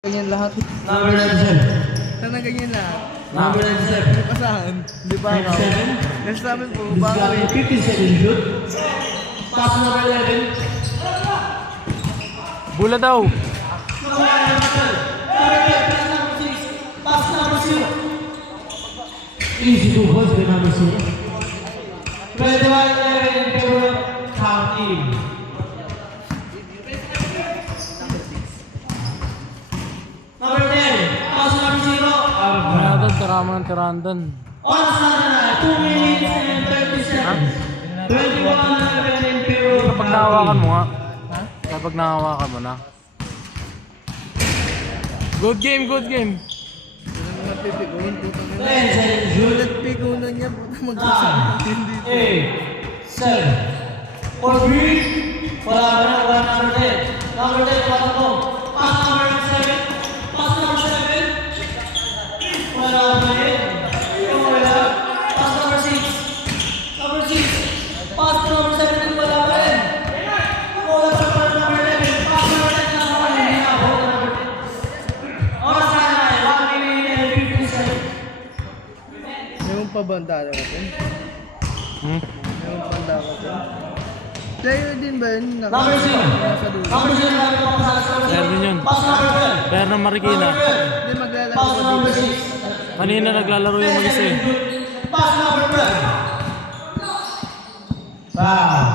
Ganyan lahat. Number 97. Sana ganyan lahat. Number 97. Hindi pa saan. Hindi pa ako. 97. Next namin po, This bago guy, 57 shoot. Pass number 11. Bula daw. Pass number 2. Easy to hold the number 2. 21-11 in favor of County. Number 10. Pass number 0. Tirahan, tirahan, tirahan doon. Oras na 2 minutes and 30 seconds. 21-11 in favor of Kapag nahawakan mo nga. Kapag nahawakan mo na. Good game, good game. Wala mga pipigon, putang ina. 10 seconds shoot. Ulat pigunan niya, putang magsasabi. Hindi. 8, 7, 4, 3. Wala na, wala number 10. Number 10, pass mo. Pass number 7. Pass number 7. Wala number 8. Wala. Pass number 6. Number 6. Pass number 7. Wala pa rin. Wala pa rin number 11. Pass number 10. Number 1. Hindi na. Wala number 10. Oras na 1 minute and 50 seconds. May mong pabanda ka natin. Hmm? May mong pabanda ka natin. Player din ba yun? Number 0. Nasa dulo. Number 0 na papasalasan. Player din yun. Pass number 12. Player ng Marikina. Hindi maglalaro Pass ka number dito. 6. Kanina naglalaro yung mag-isa eh. Pass number 12. Foul.